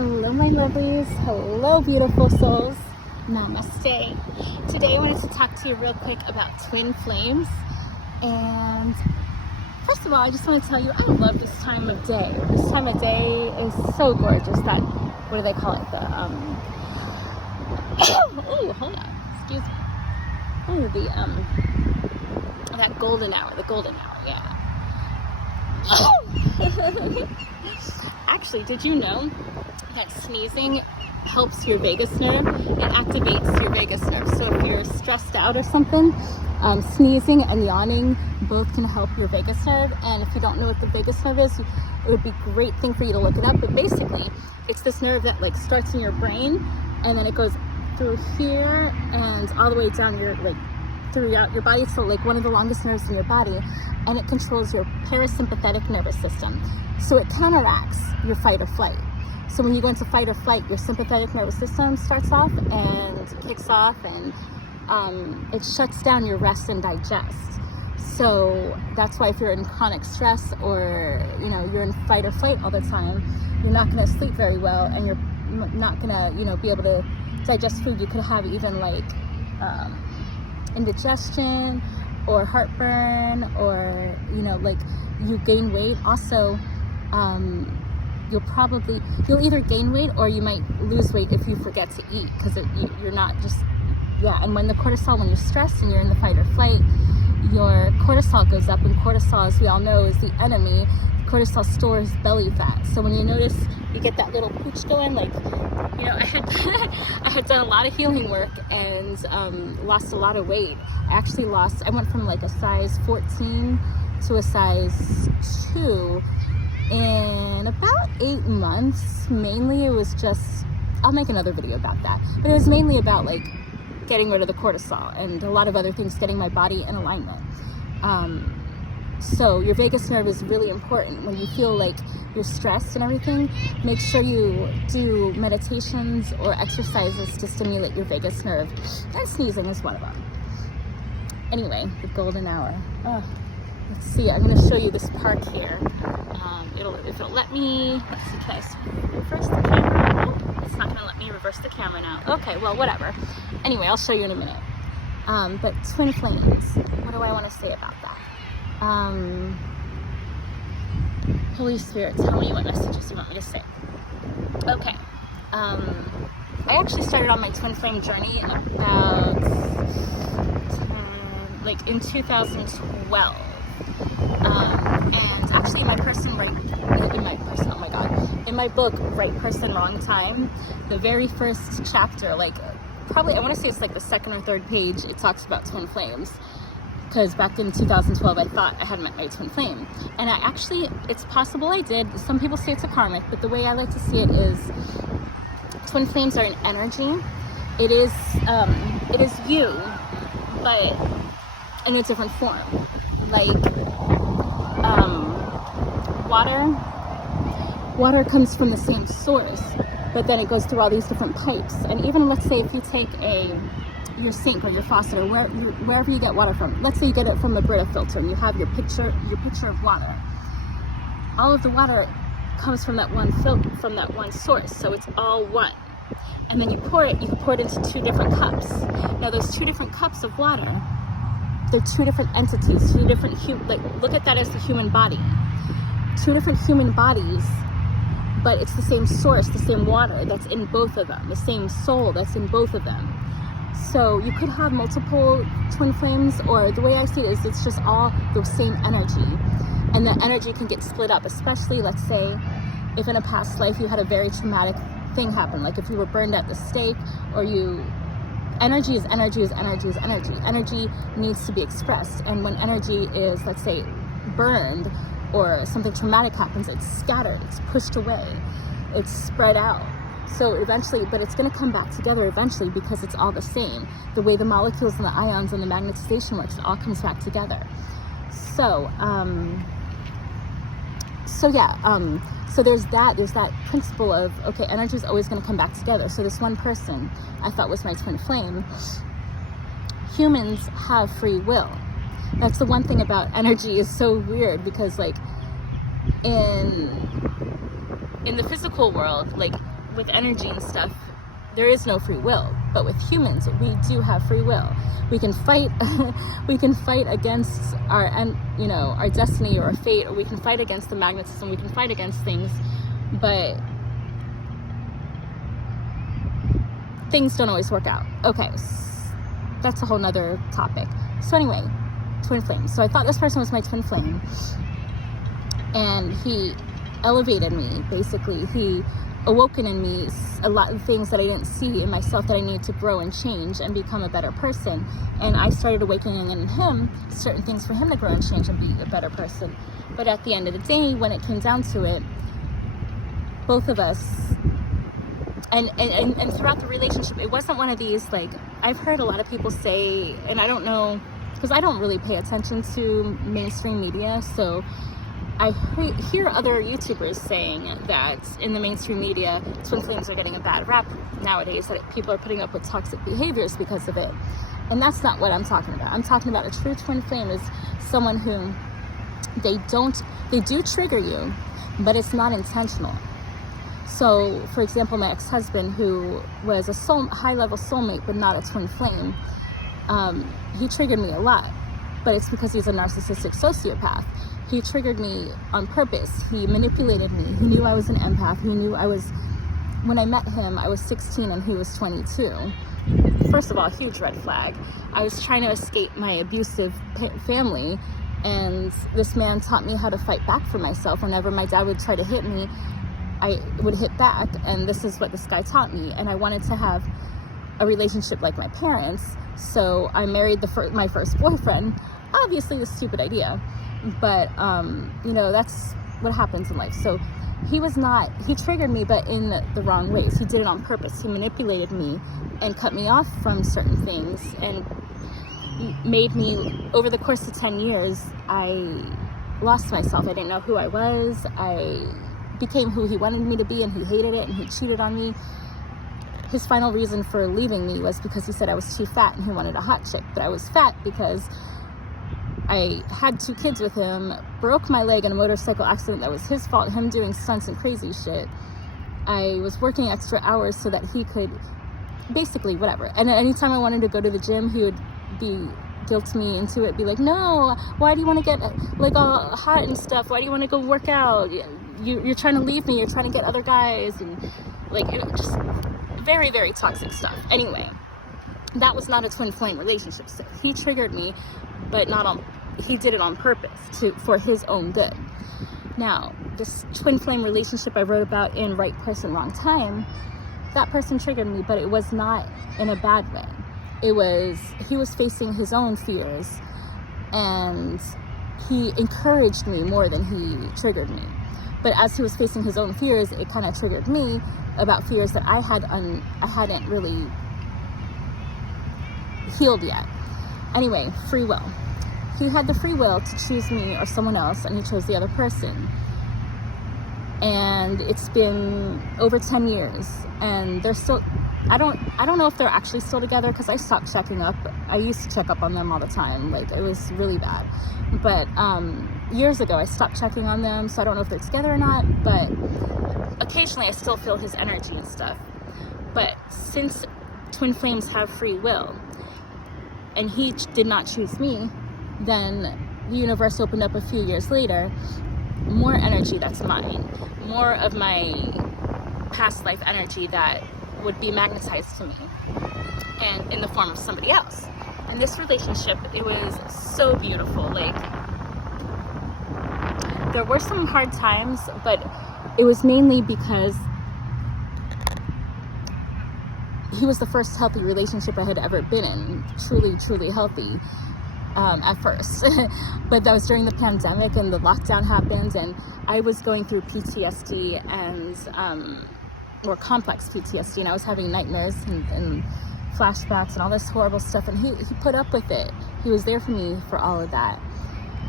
Hello my lovelies, hello beautiful souls, namaste. Today I wanted to talk to you real quick about twin flames. And first of all, I just want to tell you I love this time of day. This time of day is so gorgeous. That, what do they call it? The oh, hold on, excuse me. That golden hour, yeah. Actually, did you know that sneezing helps your vagus nerve? It activates your vagus nerve. So if you're stressed out or something, sneezing and yawning both can help your vagus nerve. And if you don't know what the vagus nerve is, it would be a great thing for you to look it up. But basically, it's this nerve that like starts in your brain and then it goes through here and all the way down your throughout your body. So like one of the longest nerves in your body, and it controls your parasympathetic nervous system. So it counteracts your fight or flight. So when you go into fight or flight, your sympathetic nervous system starts off and kicks off, and it shuts down your rest and digest. So that's why if you're in chronic stress or you're in fight or flight all the time, you're not going to sleep very well, and you're not going to be able to digest food. You could have even like indigestion or heartburn, or like you gain weight. Also, you'll either gain weight or you might lose weight if you forget to eat, because you're not just and when you're stressed and you're in the fight or flight, your cortisol goes up, and cortisol, as we all know, is the enemy. Cortisol stores belly fat. So when you notice you get that little pooch going, like I had done a lot of healing work and lost a lot of weight. I went from like a size 14 to a size 2 in about 8 months. Mainly it was just, I'll make another video about that, but it was mainly about like getting rid of the cortisol and a lot of other things, getting my body in alignment. So your vagus nerve is really important. When you feel like you're stressed and everything, make sure you do meditations or exercises to stimulate your vagus nerve, and sneezing is one of them. Anyway, the golden hour. Let's see, I'm going to show you this park here. If it'll let me, let's see, can I reverse the camera? Oh, it's not going to let me reverse the camera now. Okay, well, whatever. Anyway, I'll show you in a minute. But twin flames, what do I want to say about that? Holy Spirit, tell me what messages you want me to say. Okay. I actually started on my twin flame journey about in 2012. And actually in my book, Right Person, Wrong Time, the very first chapter, probably, I want to say it's like the second or third page, it talks about twin flames. Because back in 2012, I thought I had met my twin flame. And it's possible I did. Some people say it's a karmic, but the way I like to see it is twin flames are an energy. It is you, but in a different form. Water comes from the same source, but then it goes through all these different pipes. And even, let's say, if you take your sink or your faucet or wherever you get water from. Let's say you get it from a Brita filter and you have your pitcher of water. All of the water comes from that one from that one source, so it's all one. And then you can pour it into two different cups. Now those two different cups of water, they're two different entities, two different look at that as the human body. Two different human bodies, but it's the same source, the same water that's in both of them, the same soul that's in both of them. So you could have multiple twin flames, or the way I see it is it's just all the same energy. And the energy can get split up, especially, let's say, if in a past life you had a very traumatic thing happen, like if you were burned at the stake, or energy is energy is energy is energy. Energy needs to be expressed. And when energy is, let's say, burned, or something traumatic happens, it's scattered, it's pushed away, it's spread out. So eventually, but it's going to come back together eventually, because it's all the same. The way the molecules and the ions and the magnetization works, it all comes back together. So there's that principle of, okay, energy is always going to come back together. So this one person I thought was my twin flame. Humans have free will. That's the one thing about energy is so weird, because in the physical world, with energy and stuff, there is no free will. But with humans, we do have free will. We can fight we can fight against our destiny or our fate, or we can fight against the magnetism, we can fight against things, but things don't always work out. Okay, that's a whole nother topic. So anyway, twin flame. So I thought this person was my twin flame, and he elevated me. Basically, he awoken in me a lot of things that I didn't see in myself that I needed to grow and change and become a better person. And I started awakening in him certain things for him to grow and change and be a better person. But at the end of the day, when it came down to it, both of us, and throughout the relationship, it wasn't one of these, like, I've heard a lot of people say, and I don't know, because I don't really pay attention to mainstream media, so I hear other YouTubers saying that in the mainstream media, twin flames are getting a bad rap nowadays, that people are putting up with toxic behaviors because of it. And that's not what I'm talking about. I'm talking about a true twin flame is someone who they do trigger you, but it's not intentional. So, for example, my ex-husband, who was a high-level soulmate, but not a twin flame, he triggered me a lot, but it's because he's a narcissistic sociopath. He triggered me on purpose. He manipulated me. He knew I was an empath. He knew when I met him, I was 16 and he was 22. First of all, huge red flag. I was trying to escape my abusive family, and this man taught me how to fight back for myself. Whenever my dad would try to hit me, I would hit back, and this is what this guy taught me. And I wanted to have a relationship like my parents, so I married my first boyfriend. Obviously a stupid idea, but that's what happens in life. So he triggered me, but in the wrong ways. He did it on purpose. He manipulated me and cut me off from certain things, and made me, over the course of 10 years, I lost myself. I didn't know who I was. I became who he wanted me to be, and he hated it, and he cheated on me. His final reason for leaving me was because he said I was too fat and he wanted a hot chick. But I was fat because I had 2 kids with him, broke my leg in a motorcycle accident that was his fault, him doing stunts and crazy shit. I was working extra hours so that he could, basically, whatever. And anytime I wanted to go to the gym, he would guilt me into it, be like, no, why do you want to get like all hot and stuff? Why do you want to go work out? You're trying to leave me, you're trying to get other guys, and like, it just very, very toxic stuff. Anyway, that was not a twin flame relationship. So he triggered me, but he did it on purpose for his own good. Now, this twin flame relationship I wrote about in Right Person, Wrong Time, that person triggered me, but it was not in a bad way. He was facing his own fears, and he encouraged me more than he triggered me. But as he was facing his own fears, it kind of triggered me about fears that I hadn't really healed yet. Anyway, free will. He had the free will to choose me or someone else, and he chose the other person. And it's been over 10 years, and they're still, I don't know if they're actually still together, because I stopped checking up. I used to check up on them all the time. Like, it was really bad. But years ago, I stopped checking on them, so I don't know if they're together or not, but occasionally I still feel his energy and stuff. But since twin flames have free will, and he did not choose me, then the universe opened up a few years later, more energy that's mine, more of my past life energy that would be magnetized to me, and in the form of somebody else. And this relationship, it was so beautiful. Like, there were some hard times, but it was mainly because he was the first healthy relationship I had ever been in, truly, truly healthy. At first, but that was during the pandemic, and the lockdown happened, and I was going through PTSD and or complex PTSD, and I was having nightmares and flashbacks and all this horrible stuff, and he put up with it. He was there for me for all of that.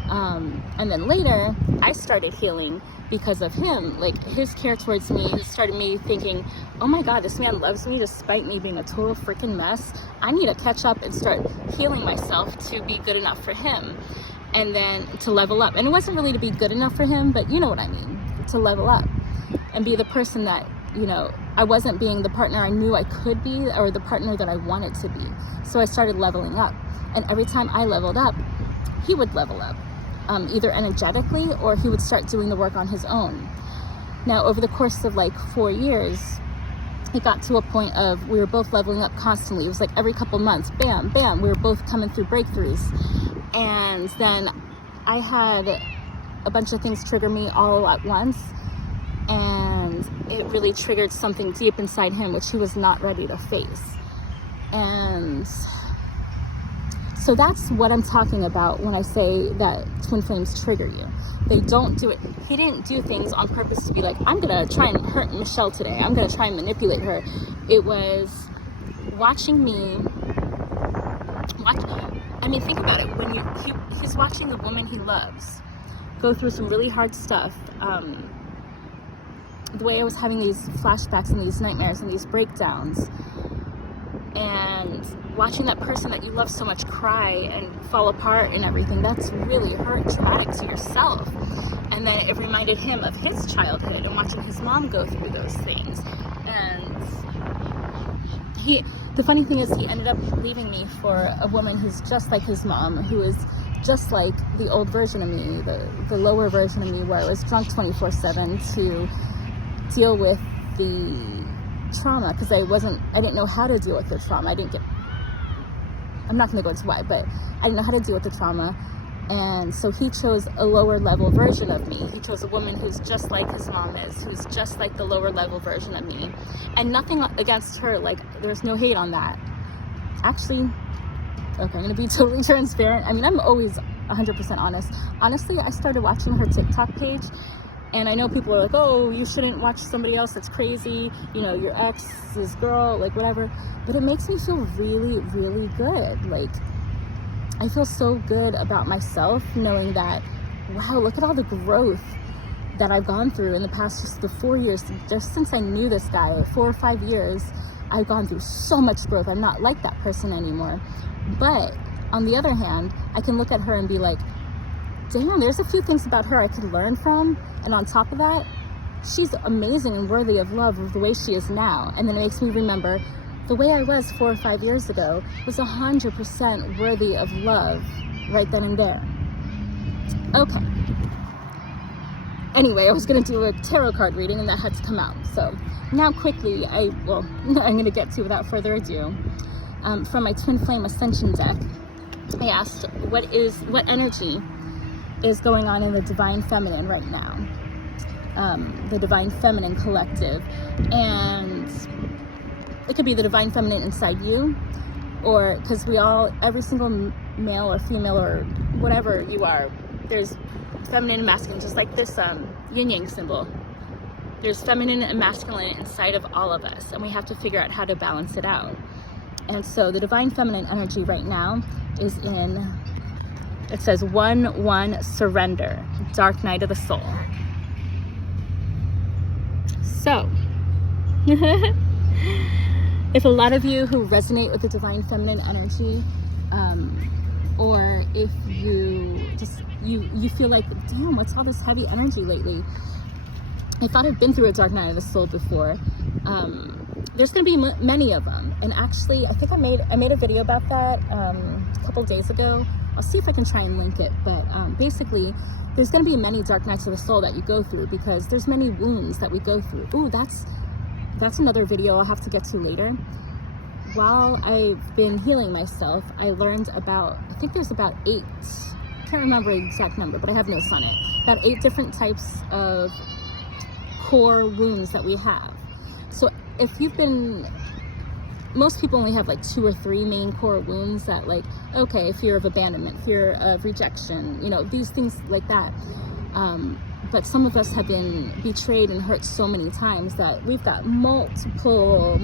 And then later, I started healing because of him. Like, his care towards me started me thinking, oh my God, this man loves me despite me being a total freaking mess. I need to catch up and start healing myself to be good enough for him, and then to level up. And it wasn't really to be good enough for him, but you know what I mean, to level up and be the person that you know, I wasn't being the partner I knew I could be, or the partner that I wanted to be. So I started leveling up. And every time I leveled up, he would level up, either energetically, or he would start doing the work on his own. Now, over the course of like 4 years, it got to a point of we were both leveling up constantly. It was like every couple months, bam, bam, we were both coming through breakthroughs. And then I had a bunch of things trigger me all at once, and it really triggered something deep inside him which he was not ready to face. And so that's what I'm talking about when I say that twin flames trigger you. They don't do it. He didn't do things on purpose to be like, I'm gonna try and hurt Michelle today, I'm gonna try and manipulate her. It was watching me think about it. When he's watching the woman he loves go through some really hard stuff. The way I was having these flashbacks and these nightmares and these breakdowns, and watching that person that you love so much cry and fall apart and everything, that's really traumatic to yourself. And then it reminded him of his childhood and watching his mom go through those things. And the funny thing is, he ended up leaving me for a woman who's just like his mom, who is just like the old version of me, the lower version of me, where I was drunk 24/7 to deal with the trauma, because I didn't know how to deal with the trauma. I'm not going to go into why, but I didn't know how to deal with the trauma. And so he chose a lower level version of me. He chose a woman who's just like his mom is, who's just like the lower level version of me. And nothing against her, like, there's no hate on that. Actually, okay, I'm going to be totally transparent. I mean, I'm always 100% honest. Honestly, I started watching her TikTok page, and I know people are like, oh, you shouldn't watch somebody else, that's crazy, you know, your ex's girl, like whatever. But it makes me feel really, really good. Like, I feel so good about myself knowing that, wow, look at all the growth that I've gone through in the past, just the 4 years, just since I knew this guy, 4 or 5 years, I've gone through so much growth. I'm not like that person anymore. But on the other hand, I can look at her and be like, damn, there's a few things about her I could learn from. And on top of that, she's amazing and worthy of love of the way she is now. And then it makes me remember the way I was 4 or 5 years ago was 100% worthy of love right then and there. Okay. Anyway, I was going to do a tarot card reading and that had to come out. So now quickly, I'm going to get to without further ado. From my Twin Flame Ascension deck, I asked what energy is going on in the Divine Feminine right now. The Divine Feminine collective. And it could be the Divine Feminine inside you, or because every single male or female or whatever you are, there's feminine and masculine, just like this yin-yang symbol. There's feminine and masculine inside of all of us, and we have to figure out how to balance it out. And so the Divine Feminine energy right now is in, it says 1-1 surrender, dark night of the soul. So, if a lot of you who resonate with the Divine Feminine energy, or if you just, you feel like, damn, what's all this heavy energy lately? I thought I'd been through a dark night of the soul before. There's going to be many of them. And actually, I think I made a video about that a couple days ago. I'll see if I can try and link it. But basically, there's going to be many dark nights of the soul that you go through, because there's many wounds that we go through. Ooh, that's another video I'll have to get to later. While I've been healing myself, I learned about, I think there's about 8, I can't remember the exact number, but I have notes on it, about 8 different types of core wounds that we have. So if you've been, most people only have like 2 or 3 main core wounds that, like, okay, fear of abandonment, fear of rejection, you know, these things like that. But some of us have been betrayed and hurt so many times that we've got multiple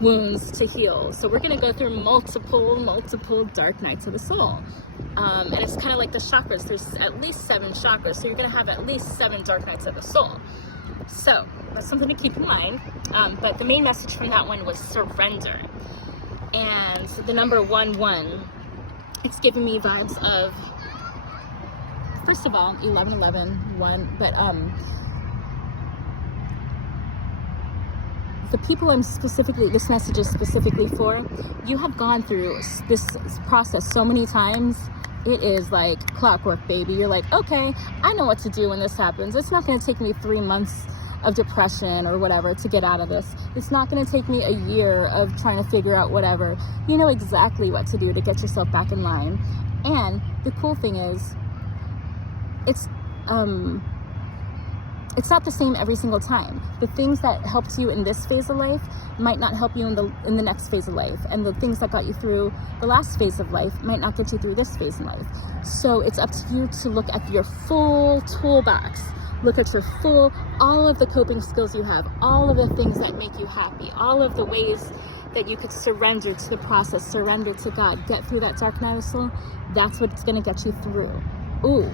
wounds to heal. So we're going to go through multiple dark nights of the soul. And it's kind of like the chakras. There's at least 7 chakras. So you're going to have at least 7 dark nights of the soul. So that's something to keep in mind. But the main message from that one was surrender. And the number 1-1, it's giving me vibes of, first of all, 11-11, 1, but the people this message is specifically for, you have gone through this process so many times. It is like clockwork, baby. You're like, okay, I know what to do when this happens. It's not going to take me 3 months of depression or whatever to get out of this. It's not going to take me a year of trying to figure out whatever. You know exactly what to do to get yourself back in line. And the cool thing is, it's not the same every single time. The things that helped you in this phase of life might not help you in the next phase of life. And the things that got you through the last phase of life might not get you through this phase in life. So it's up to you to look at your full toolbox. Look at all of the coping skills you have, all of the things that make you happy, all of the ways that you could surrender to the process, surrender to God, get through that dark night of the soul. That's what's going to get you through. Ooh.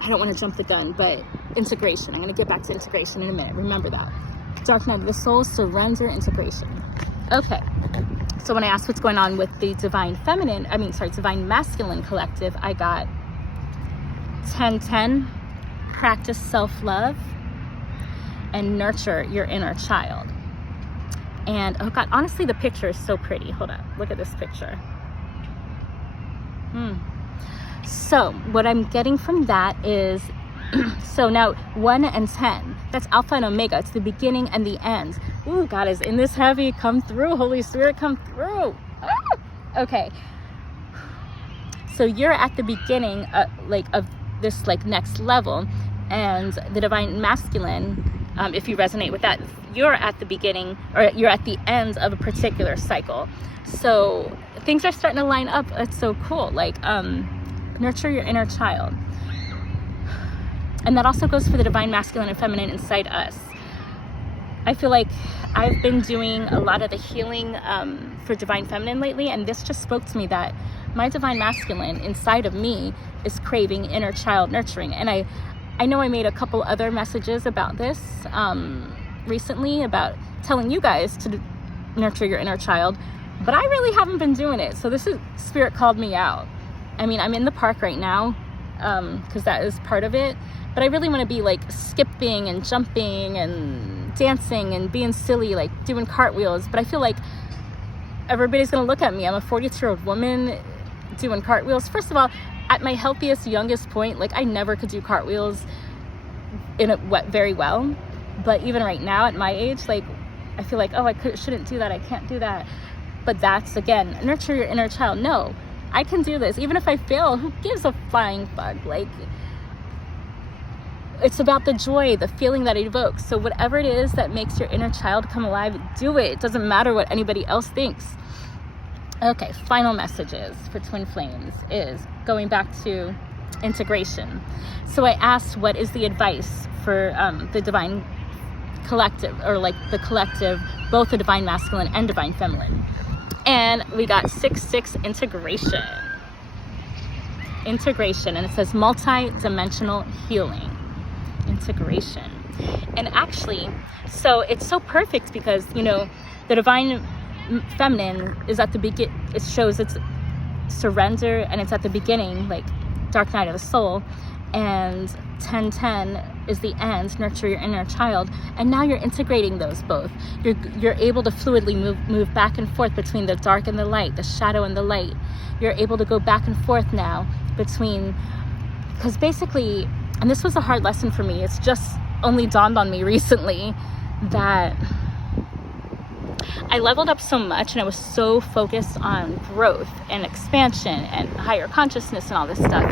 I don't want to jump the gun, but integration. I'm going to get back to integration in a minute. Remember that. Dark night of the soul, surrender, integration. Okay. So when I asked what's going on with the divine masculine collective, I got 10-10, practice self-love, and nurture your inner child. And oh God, honestly, the picture is so pretty. Hold up. Look at this picture. So what I'm getting from that is, so now 1 and 10, that's Alpha and Omega. It's the beginning and the end. Ooh, God is in this heavy. Come through, Holy Spirit, come through. Ah! Okay. So you're at the beginning of this next level, and the divine masculine, if you resonate with that, you're at the beginning, or you're at the end of a particular cycle. So things are starting to line up. It's so cool. Nurture your inner child. And that also goes for the divine masculine and feminine inside us. I feel like I've been doing a lot of the healing for divine feminine lately, and this just spoke to me that my divine masculine inside of me is craving inner child nurturing. And I know I made a couple other messages about this recently, about telling you guys to nurture your inner child, but I really haven't been doing it. So this is, Spirit called me out. I mean, I'm in the park right now because that is part of it, but I really want to be skipping and jumping and dancing and being silly, doing cartwheels. But I feel like everybody's going to look at me. I'm a 42-year-old woman doing cartwheels. First of all, at my healthiest, youngest point, I never could do cartwheels very well. But even right now at my age, I feel like, oh, shouldn't do that. I can't do that. But that's, again, nurture your inner child. No, I can do this. Even if I fail, who gives a flying fuck? It's about the joy, the feeling that it evokes. So whatever it is that makes your inner child come alive, do it. It doesn't matter what anybody else thinks. Okay, final messages for Twin Flames is going back to integration. So I asked, what is the advice for the divine collective, or the collective, both the divine masculine and divine feminine? And we got 6-6 integration. Integration, and it says multi-dimensional healing. Integration. And actually, so it's so perfect because, the divine feminine is at the beginning. It shows its surrender, and it's at the beginning, dark night of the soul. And 10-10 is the end, nurture your inner child. And now you're integrating those both. You're able to fluidly move back and forth between the dark and the light, the shadow and the light. You're able to go back and forth now between, because basically, and this was a hard lesson for me, it's just only dawned on me recently that I leveled up so much, and I was so focused on growth and expansion and higher consciousness and all this stuff,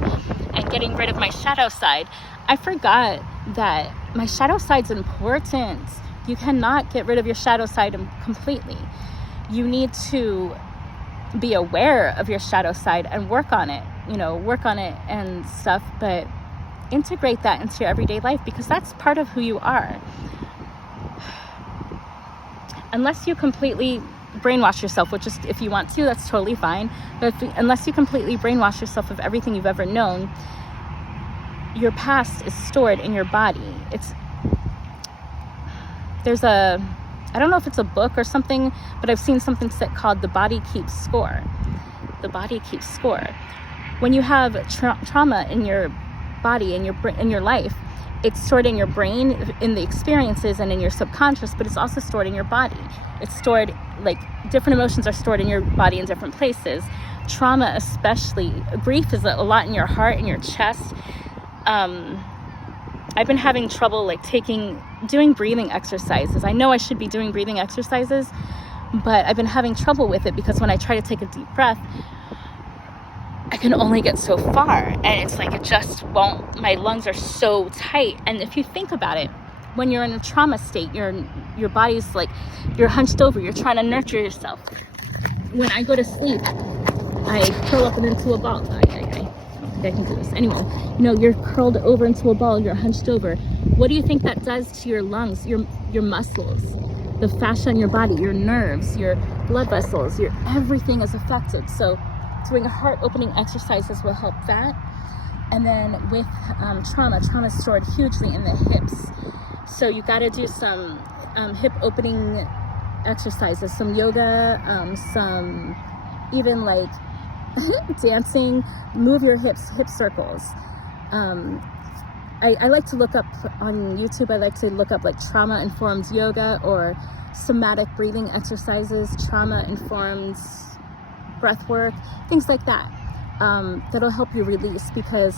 and getting rid of my shadow side. I forgot that my shadow side's important. You cannot get rid of your shadow side completely. You need to be aware of your shadow side and work on it, and stuff, but integrate that into your everyday life, because that's part of who you are. Unless you completely brainwash yourself, which is, if you want to, that's totally fine. But unless you completely brainwash yourself of everything you've ever known, your past is stored in your body. I don't know if it's a book or something, but I've seen something called The Body Keeps Score. The body keeps score. When you have trauma in your body, in your life, it's stored in your brain, in the experiences and in your subconscious, but it's also stored in your body. It's stored, like, different emotions are stored in your body in different places. Trauma especially, grief is a lot in your heart, in your chest. I've been having trouble like doing breathing exercises. I know I should be doing breathing exercises, but I've been having trouble with it because when I try to take a deep breath, I can only get so far, and it's like it just won't. My lungs are so tight. And if you think about it, when you're in a trauma state, your body's like, you're hunched over, you're trying to nurture yourself. When I go to sleep, I curl up into a ball. I can do this. Anyway, you're curled over into a ball, you're hunched over. What do you think that does to your lungs, your muscles, the fascia in your body, your nerves, your blood vessels, everything is affected. So doing heart opening exercises will help that. And then with trauma is stored hugely in the hips. So you got to do some hip opening exercises, some yoga, some even like dancing, move your hip circles. I like to look up on YouTube, I like to look up like trauma informed yoga or somatic breathing exercises, trauma informed breath work, things like that, that'll help you release, because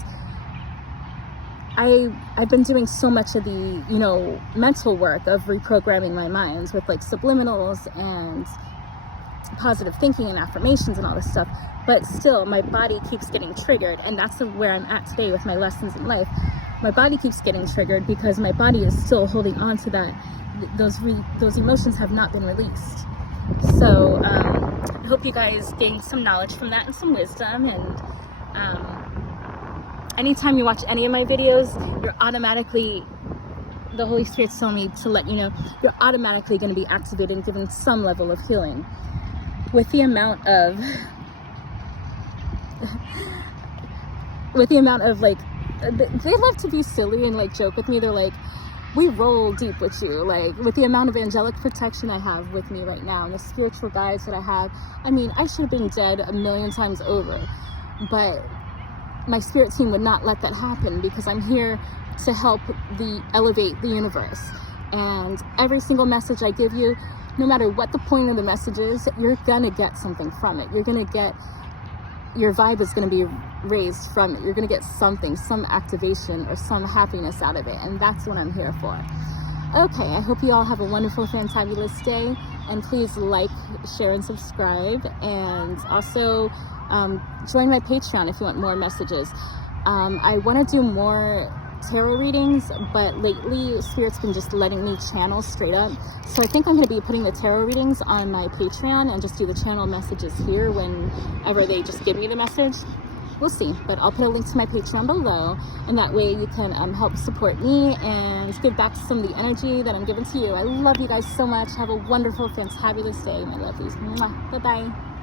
I've been doing so much of the mental work of reprogramming my mind with like subliminals and positive thinking and affirmations and all this stuff, but still my body keeps getting triggered. And that's where I'm at today with my lessons in life. My body keeps getting triggered because my body is still holding on to that. Those emotions have not been released. So I hope you guys gain some knowledge from that and some wisdom. And anytime you watch any of my videos, the Holy Spirit's telling me to let you know, you're automatically going to be activated and given some level of healing. With the amount of like, they love to be silly and like joke with me. They're like, we roll deep with you. Like, with the amount of angelic protection I have with me right now and the spiritual guides that I have, I mean, I should have been dead a million times over, but my spirit team would not let that happen, because I'm here to help elevate the universe. And every single message I give you, no matter what the point of the message is, you're gonna get something from it. Your vibe is gonna be raised from it. You're gonna get something, some activation or some happiness out of it. And that's what I'm here for. Okay, I hope you all have a wonderful, fantabulous day. And please like, share, and subscribe. And also join my Patreon if you want more messages. I wanna do more tarot readings, but lately Spirit's been just letting me channel straight up. So I think I'm going to be putting the tarot readings on my Patreon and just do the channel messages here whenever they just give me the message. We'll see, but I'll put a link to my Patreon below, and that way you can help support me and give back some of the energy that I'm giving to you. I love you guys so much. Have a wonderful, fantabulous day, my lovelies. Bye bye.